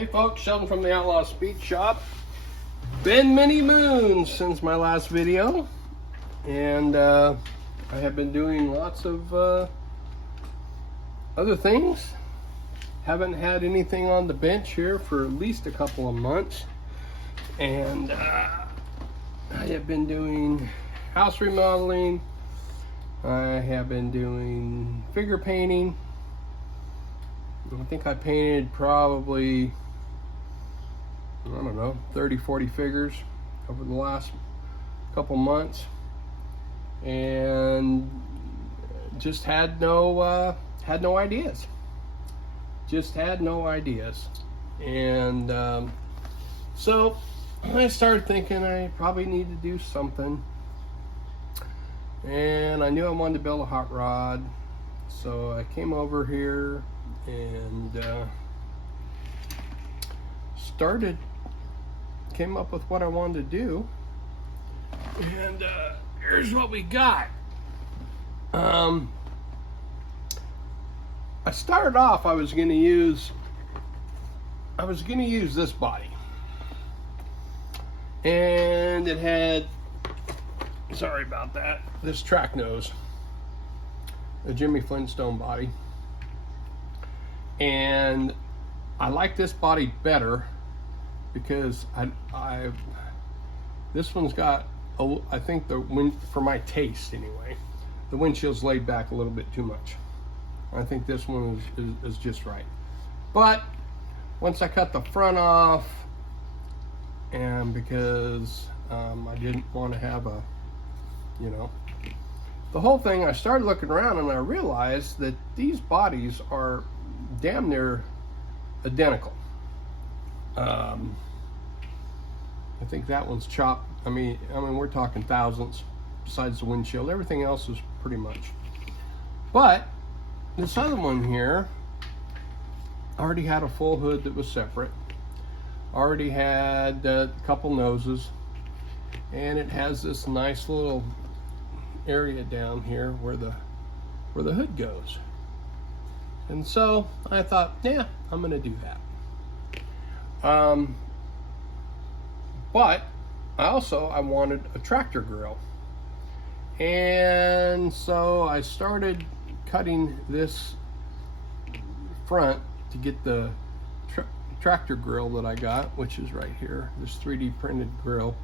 Hey folks, Sheldon from the Outlaw Speed Shop. Been many moons since my last video, and I have been doing lots of other things. Haven't had anything on the bench here for at least a couple of months, and I have been doing house remodeling. I have been doing figure painting. I think I painted probably, I don't know, 30-40 figures over the last couple months, and just had no ideas. Just had no ideas. And so I started thinking I probably need to do something, and I knew I wanted to build a hot rod. So I came over here and came up with what I wanted to do, and here's what we got. I started off, I was gonna use this body, and it had, sorry about that, this track nose, a Jimmy Flintstone body. And I like this body better because this one's got I think for my taste anyway, the windshield's laid back a little bit too much. I think this one is just right. But once I cut the front off, and because I didn't want to have a, the whole thing, I started looking around and I realized that these bodies are damn near identical. I think that one's chopped. I mean we're talking thousandths besides the windshield. Everything else is pretty much. But this other one here already had a full hood that was separate. Already had a couple noses, and it has this nice little area down here where the hood goes. And so I thought, yeah, I'm gonna do that. But I wanted a tractor grill. And so I started cutting this front to get the tractor grill that I got, which is right here, this 3D printed grill.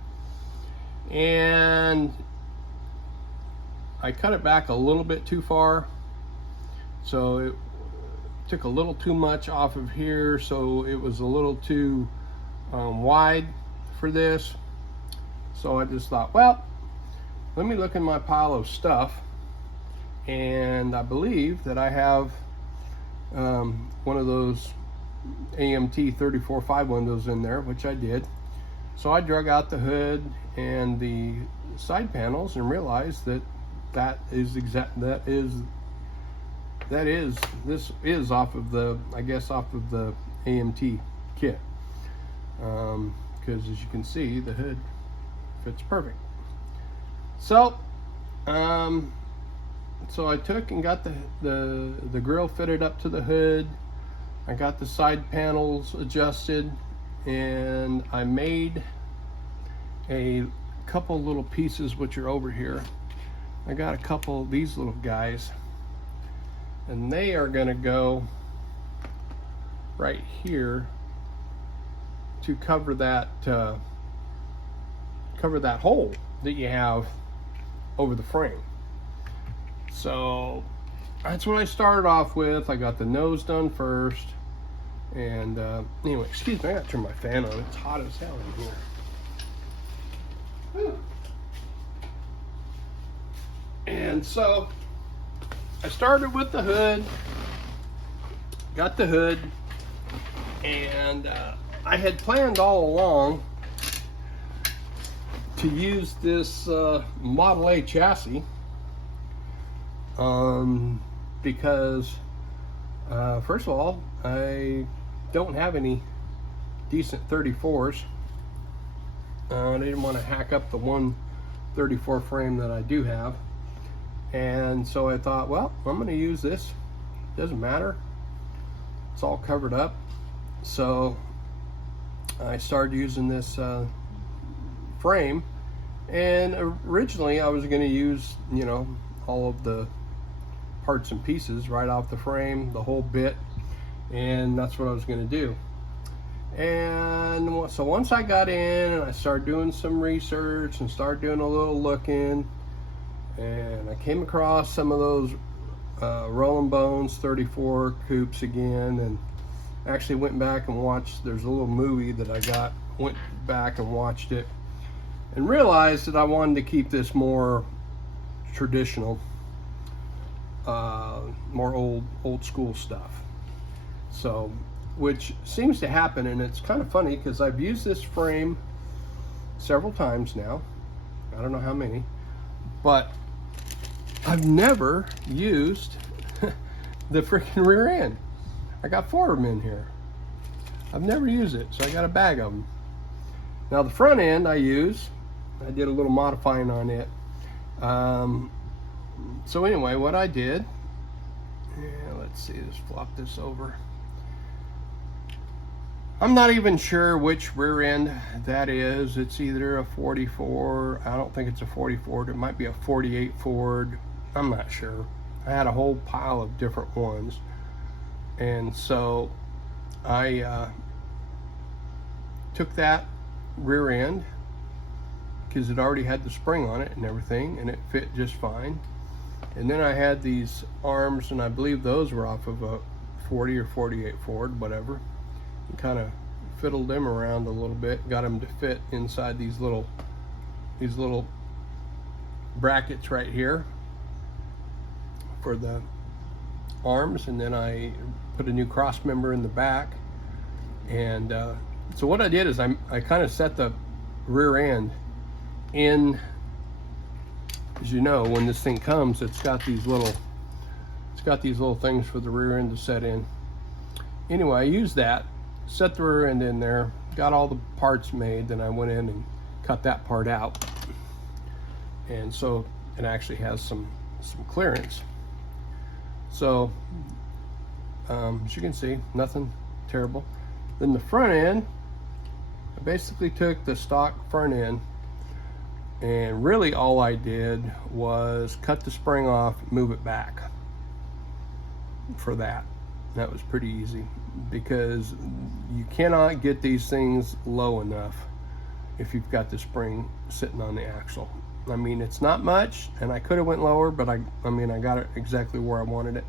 And I cut it back a little bit too far. So it took a little too much off of here, so it was a little too wide for this. So I just thought, well, let me look in my pile of stuff, and I believe that I have one of those AMT 34.5 windows in there, which I did. So I drug out the hood and the side panels and realized that this is off of the, I guess, off of the AMT kit, because as you can see, the hood fits perfect. So so I took and got the grill fitted up to the hood. I got the side panels adjusted, and I made a couple little pieces which are over here. I got a couple of these little guys, and they are going to go right here to cover that hole that you have over the frame. So that's what I started off with. I got the nose done first, and anyway, excuse me, I gotta turn my fan on. It's hot as hell in here. Whew. And so I started with the hood, got the hood, and I had planned all along to use this Model A chassis, because first of all, I don't have any decent 34s. I didn't want to hack up the 134 frame that I do have. And so I thought, well, I'm going to use this. Doesn't matter. It's all covered up. So I started using this frame, and originally I was going to use, you know, all of the parts and pieces right off the frame, the whole bit, and that's what I was going to do. And so once I got in and I started doing some research and started doing a little looking, and I came across some of those Rolling Bones 34 coupes again, and actually went back and watched, there's a little movie that I got, went back and watched it, and realized that I wanted to keep this more traditional, more old school stuff. So, which seems to happen, and it's kind of funny because I've used this frame several times now. I don't know how many, but I've never used the freaking rear end. I got 4 of them in here. I've never used it, so I got a bag of them. Now the front end I did a little modifying on it. So anyway, what I did, let's see, let's flop this over. I'm not even sure which rear end that is. It's either a 44, I don't think it's a 44, it might be a 48 Ford, I'm not sure. I had a whole pile of different ones. And so I took that rear end, because it already had the spring on it and everything, and it fit just fine. And then I had these arms, and I believe those were off of a 40 or 48 Ford, whatever. And kind of fiddled them around a little bit, got them to fit inside these little brackets right here for the arms. And then I put a new cross member in the back. And so what I did is I kind of set the rear end in. As you know, when this thing comes, it's got these little things for the rear end to set in. Anyway, I used that, set the rear end in there, got all the parts made, then I went in and cut that part out. And so it actually has some clearance. So as you can see, nothing terrible. Then the front end, I basically took the stock front end, and really all I did was cut the spring off, move it back for that. That was pretty easy, because you cannot get these things low enough if you've got the spring sitting on the axle. I mean, it's not much, and I could have went lower, but I mean, I got it exactly where I wanted it.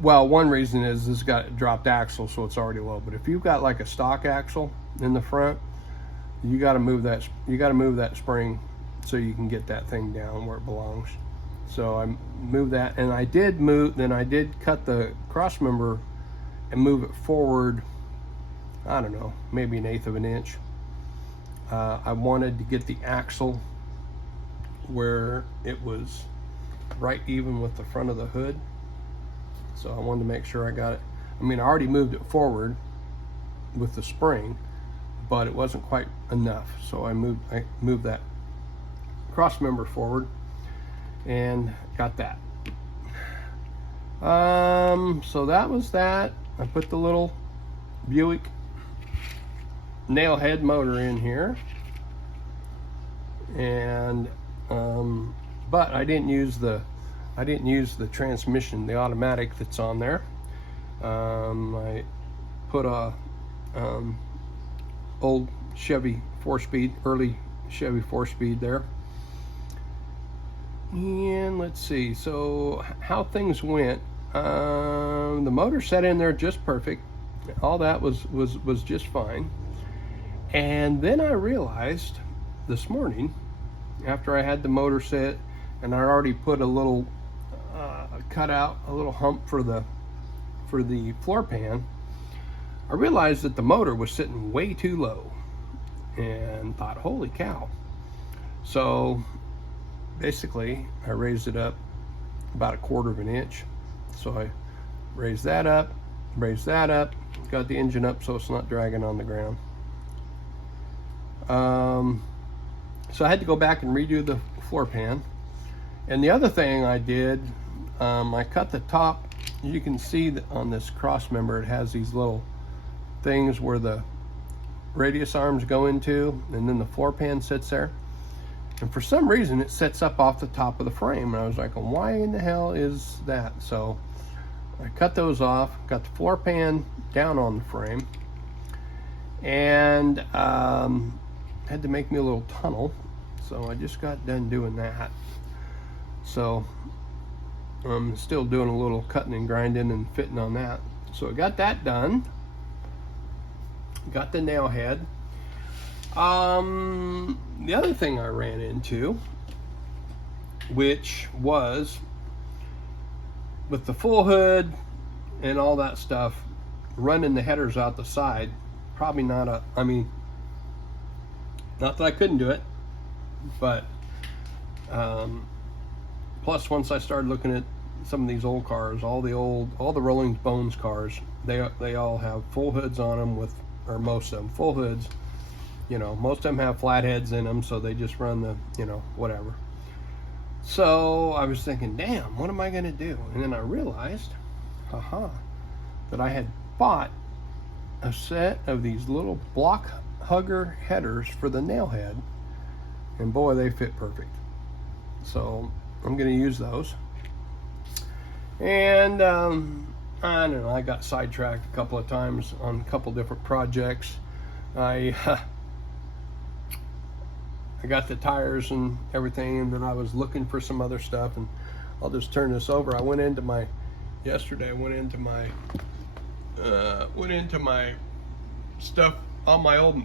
Well, one reason is this got a dropped axle, so it's already low. But if you've got like a stock axle in the front, you got to move that spring so you can get that thing down where it belongs. So I moved that, and I did cut the cross member and move it forward, I don't know, maybe 1/8 of an inch. I wanted to get the axle where it was right even with the front of the hood. So I wanted to make sure I got it. I mean, I already moved it forward with the spring, but it wasn't quite enough. So I moved that cross member forward and got that. So that was that. I put the little Buick nail head motor in here, and but I didn't use the transmission, the automatic that's on there. I put a old Chevy 4-speed, early Chevy 4-speed there. And let's see, so how things went. The motor set in there just perfect. All that was just fine. And then I realized this morning, after I had the motor set and I already put a little cut out a little hump for the floor pan, I realized that the motor was sitting way too low, and thought, holy cow. So basically I raised it up about 1/4 of an inch. So I raised that up, got the engine up so it's not dragging on the ground. So I had to go back and redo the floor pan. And the other thing I did, I cut the top. You can see that on this cross member it has these little things where the radius arms go into, and then the floor pan sits there. And for some reason, it sets up off the top of the frame. And I was like, well, why in the hell is that? So I cut those off, got the floor pan down on the frame, and had to make me a little tunnel. So I just got done doing that. So I'm still doing a little cutting and grinding and fitting on that. So I got that done. Got the nail head. The other thing I ran into, which was with the full hood and all that stuff, running the headers out the side, probably not a, I mean, not that I couldn't do it, but plus once I started looking at some of these old cars, all the Rolling Bones cars, they all have full hoods on them, with, or most of them, full hoods. You know, most of them have flat heads in them, so they just run the, you know, whatever. So I was thinking, damn, what am I going to do? And then I realized, that I had bought a set of these little block hugger headers for the nail head, and boy, they fit perfect. So I'm going to use those. And I don't know, I got sidetracked a couple of times on a couple different projects. I got the tires and everything, and then I was looking for some other stuff, and I'll just turn this over. I went into my, yesterday I went into my stuff, all my old,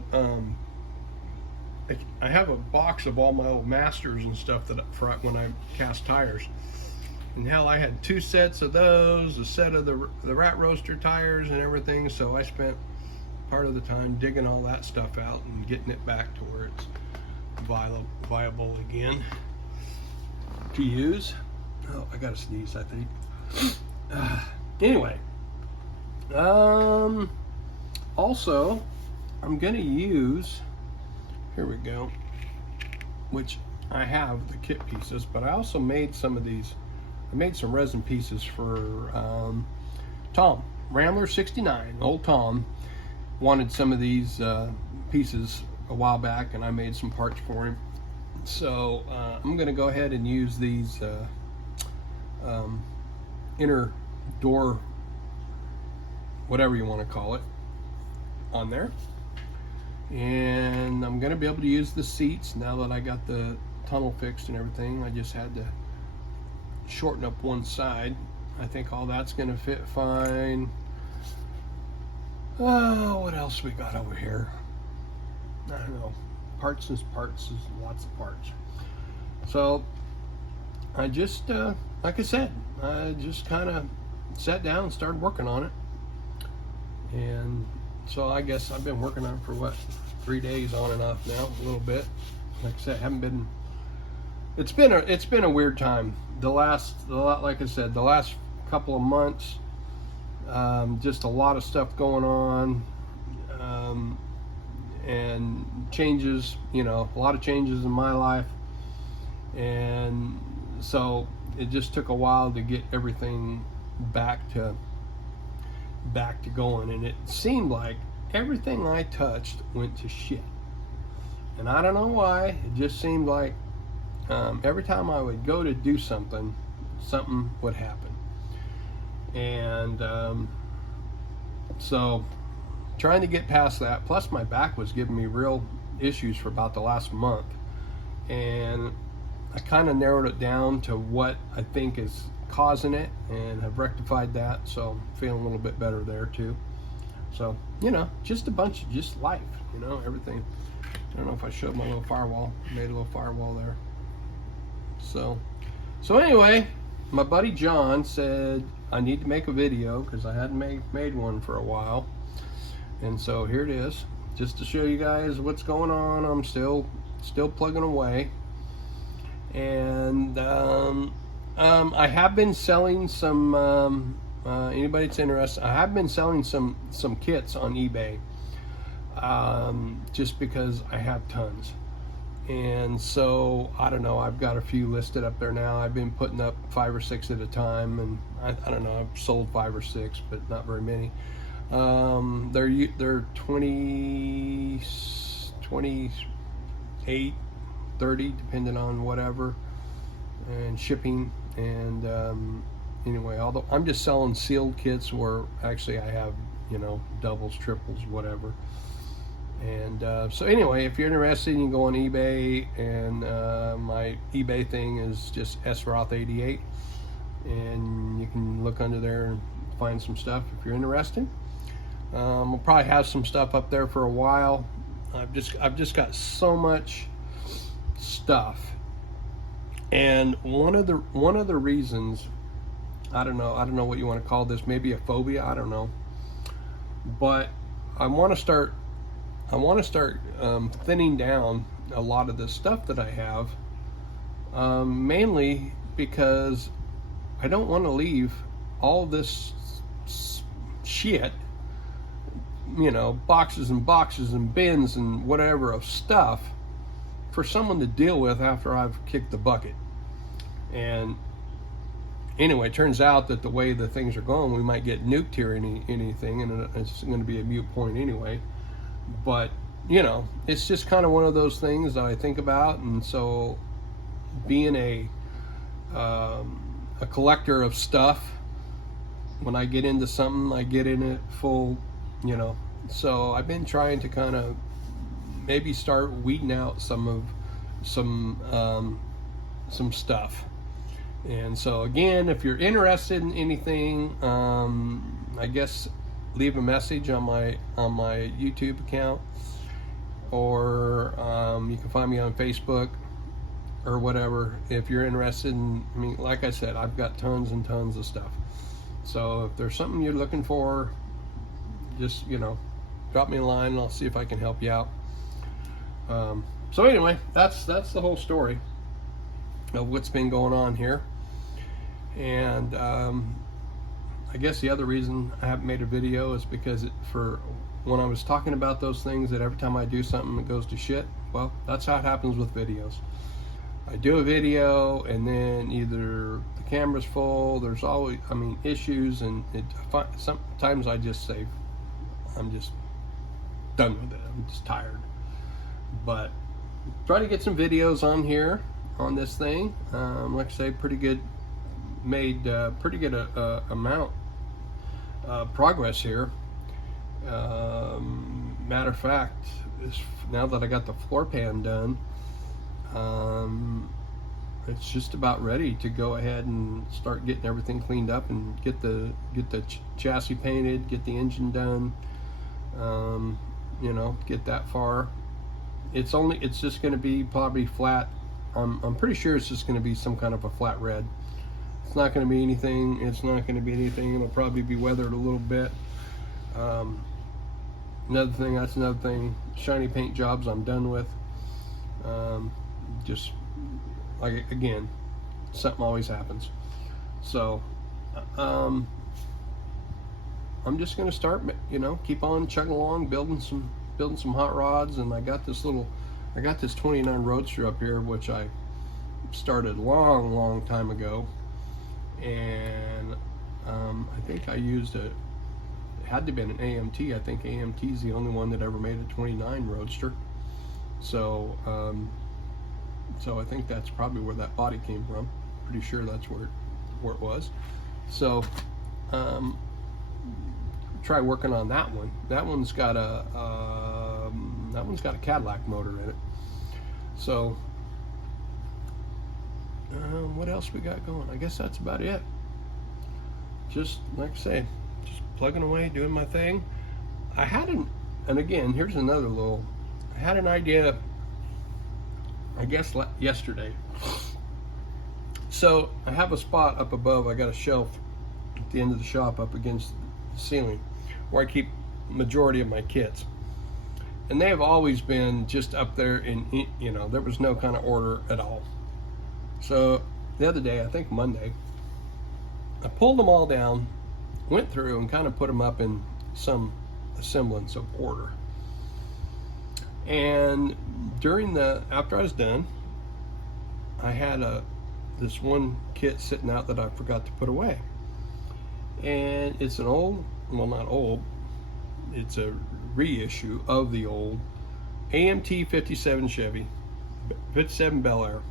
I have a box of all my old Masters and stuff that for when I cast tires. And hell, I had 2 sets of those, a set of the Rat Roaster tires and everything, so I spent part of the time digging all that stuff out and getting it back to where it's viable again to use. Oh, I gotta sneeze, I think. Anyway, also I'm gonna use, here we go, which I have the kit pieces, but I also made some of these. I made some resin pieces for Tom Rambler 69. Old Tom wanted some of these pieces a while back, and I made some parts for him. So I'm going to go ahead and use these inner door, whatever you want to call it, on there. And I'm going to be able to use the seats now that I got the tunnel fixed and everything. I just had to shorten up one side. I think all that's going to fit fine. What else we got over here? I don't know. Parts is lots of parts. So I just, like I said, I just kind of sat down and started working on it. And so I guess I've been working on it for what, 3 days on and off now, a little bit. Like I said, haven't been. It's been a weird time. Like I said, the last couple of months, just a lot of stuff going on. And changes, you know, a lot of changes in my life, and so it just took a while to get everything back to going, and it seemed like everything I touched went to shit, and I don't know why. It just seemed like every time I would go to do something would happen, and so trying to get past that. Plus my back was giving me real issues for about the last month, and I kind of narrowed it down to what I think is causing it and have rectified that, so I'm feeling a little bit better there too. So, you know, just a bunch of just life, you know, everything. I don't know if I showed my little firewall. Made a little firewall there. So anyway, my buddy John said I need to make a video because I hadn't made one for a while. And so here it is, just to show you guys what's going on. I'm still plugging away, and I have been selling some. Anybody that's interested, I have been selling some kits on eBay, just because I have tons. And so I don't know, I've got a few listed up there now. I've been putting up 5 or 6 at a time, and I don't know, I've sold 5 or 6, but not very many. They're 20, 28, 30, depending on whatever, and shipping. And anyway, although I'm just selling sealed kits, where actually I have, you know, doubles, triples, whatever. And so anyway, if you're interested, you can go on eBay, and my eBay thing is just sroth88, and you can look under there and find some stuff if you're interested. We'll probably have some stuff up there for a while. I've just got so much stuff, and one of the reasons, I don't know what you want to call this, maybe a phobia, I don't know, but I want to start thinning down a lot of the stuff that I have, mainly because I don't want to leave all this shit, you know, boxes and boxes and bins and whatever of stuff for someone to deal with after I've kicked the bucket. And anyway, it turns out that the way the things are going, we might get nuked here anything, and it's going to be a moot point anyway. But you know, it's just kind of one of those things that I think about. And so being a collector of stuff, when I get into something, I get in it full, you know. So I've been trying to kind of maybe start weeding out some stuff. And so again, if you're interested in anything, I guess leave a message on my YouTube account, or you can find me on Facebook or whatever if you're interested in. I mean, like I said, I've got tons and tons of stuff. So if there's something you're looking for, just, you know, drop me a line and I'll see if I can help you out. So anyway, that's the whole story of what's been going on here. And I guess the other reason I haven't made a video is because when I was talking about those things, that every time I do something it goes to shit. Well, that's how it happens with videos. I do a video, and then either the camera's full, there's always, I mean, issues, and sometimes I just say, I'm just done with it, I'm just tired. But try to get some videos on here, on this thing. Like I say, pretty good amount progress here. Matter of fact, now that I got the floor pan done, it's just about ready to go ahead and start getting everything cleaned up and get the chassis painted, get the engine done, you know, get that far. It's just going to be probably flat. I'm pretty sure it's just going to be some kind of a flat red. It's not going to be anything. It'll probably be weathered a little bit. That's another thing. Shiny paint jobs I'm done with. Just like, again, something always happens. So I'm just going to start, you know, keep on chugging along, building some hot rods. And I got this 29 Roadster up here, which I started long time ago. And I think I used it had to have been an AMT. I think AMT is the only one that ever made a 29 Roadster. So so I think that's probably where that body came from. Pretty sure that's where it was. So try working on that one. That one's got a Cadillac motor in it. So what else we got going? I guess that's about it. Just like I say, just plugging away, doing my thing. I had and again, here's another little, I had an idea, I guess yesterday. So I have a spot up above. I got a shelf at the end of the shop up against the ceiling where I keep majority of my kits. And they have always been just up there in, you know, there was no kind of order at all. So the other day, I think Monday, I pulled them all down, went through and kind of put them up in some semblance of order. And after I was done, I had this one kit sitting out that I forgot to put away. And it's an old, well, not old, it's a reissue of the old AMT 57 Chevy, 57 Bel Air.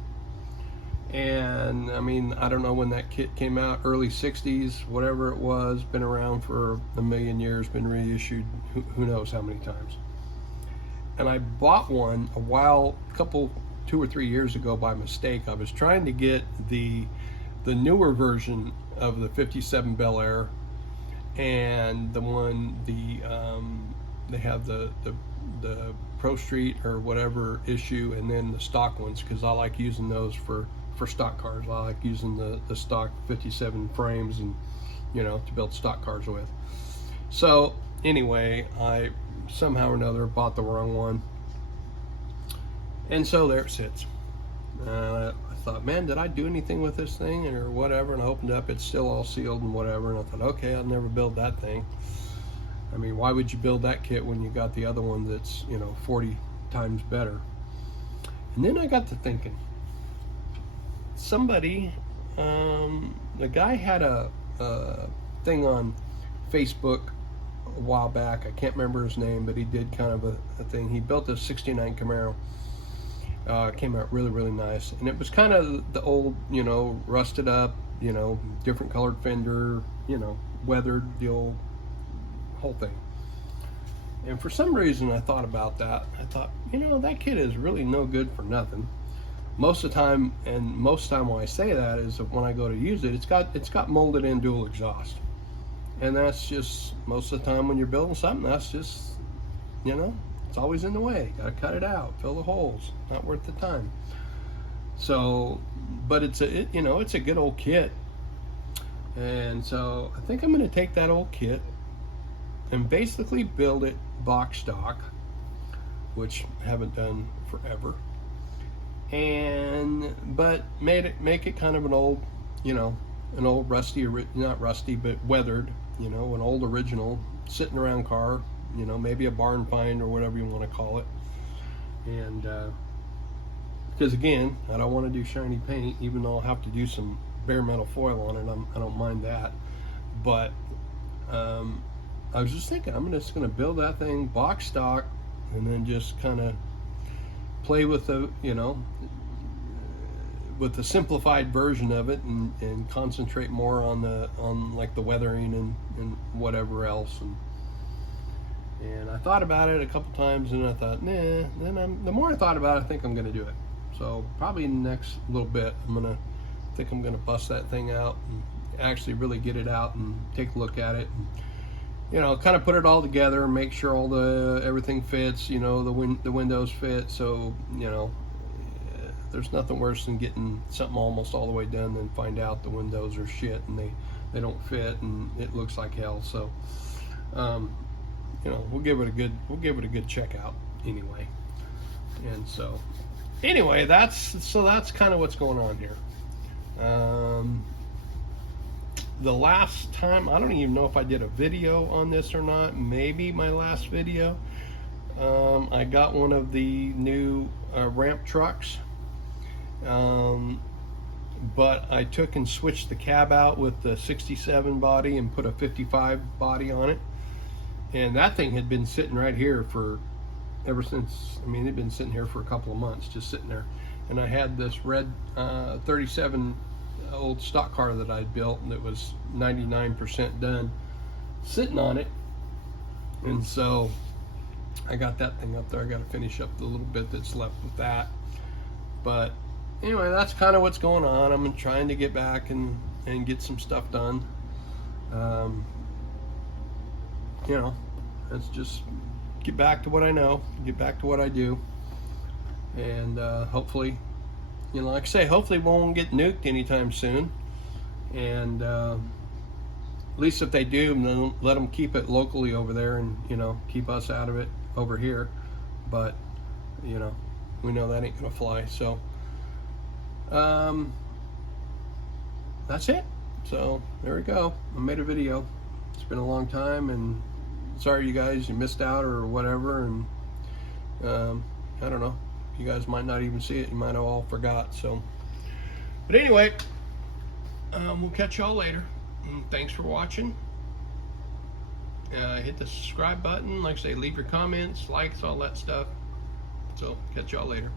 And I mean, I don't know when that kit came out, early 60s, whatever it was, been around for a million years, been reissued who knows how many times. And I bought one a couple, 2 or 3 years ago by mistake. I was trying to get the newer version of the 57 Bel Air, and the one they have the Pro Street or whatever issue, and then the stock ones, because I like using those for stock cars. I like using the stock 57 frames, and to build stock cars with. So anyway, I somehow or another bought the wrong one, and so there it sits. I thought, man, did I do anything with this thing or whatever? And I opened it up, it's still all sealed and whatever, and I thought, okay, I'll never build that thing. I mean, why would you build that kit when you got the other one that's 40 times better? And then I got to thinking, somebody, the guy had a thing on Facebook a while back. I can't remember his name, but he did kind of a thing. He built a 69 Camaro. Came out really, really nice. And it was kind of the old, rusted up, different colored fender, weathered, the old whole thing. And for some reason I thought about that. I thought, that kit is really no good for nothing. Most of the time, and most of the time when I say that is when I go to use it, it's got molded in dual exhaust. And that's just, most of the time when you're building something, that's just, it's always in the way. Gotta cut it out, fill the holes. Not worth the time. So, but it's a good old kit. And so I think I'm gonna take that old kit and basically build it box stock, which I haven't done forever. But make it kind of an old, an old rusty, not rusty, but weathered, an old original sitting around car, maybe a barn find or whatever you want to call it. And because again, I don't want to do shiny paint, even though I'll have to do some bare metal foil on it. I don't mind that. But I was just thinking, I'm just going to build that thing box stock, and then just kind of play with the, with the simplified version of it, and concentrate more on like the weathering and whatever else. And I thought about it a couple times, and I thought, nah. Then the more I thought about it, I think I'm going to do it. So probably in the next little bit, I'm going to bust that thing out and actually really get it out and take a look at it. And, kind of put it all together, make sure everything fits, the windows fit. So, there's nothing worse than getting something almost all the way done than find out the windows are shit and they don't fit and it looks like hell. So, we'll give it a good check out anyway. And so, anyway, that's kind of what's going on here. The last time, I don't even know if I did a video on this or not, maybe my last video, I got one of the new ramp trucks, but I took and switched the cab out with the 67 body and put a 55 body on it. And that thing had been sitting right here ever since, it'd been sitting here for a couple of months, just sitting there. And I had this red 37 old stock car that I'd built, and it was 99% done, sitting on it. And so I got that thing up there. I got to finish up the little bit that's left with that. But anyway, that's kind of what's going on. I'm trying to get back and get some stuff done. Let's just get back to what I know, get back to what I do, and hopefully, like I say, hopefully we won't get nuked anytime soon. And at least if they do, then let them keep it locally over there, and keep us out of it over here. But we know that ain't gonna fly. So that's it. So there we go. I made a video. It's been a long time, and sorry you guys, you missed out or whatever. And I don't know, you guys might not even see it. You might have all forgot. So, but anyway, we'll catch y'all later. And thanks for watching. hit the subscribe button. Like I say, leave your comments, likes, all that stuff. So catch y'all later.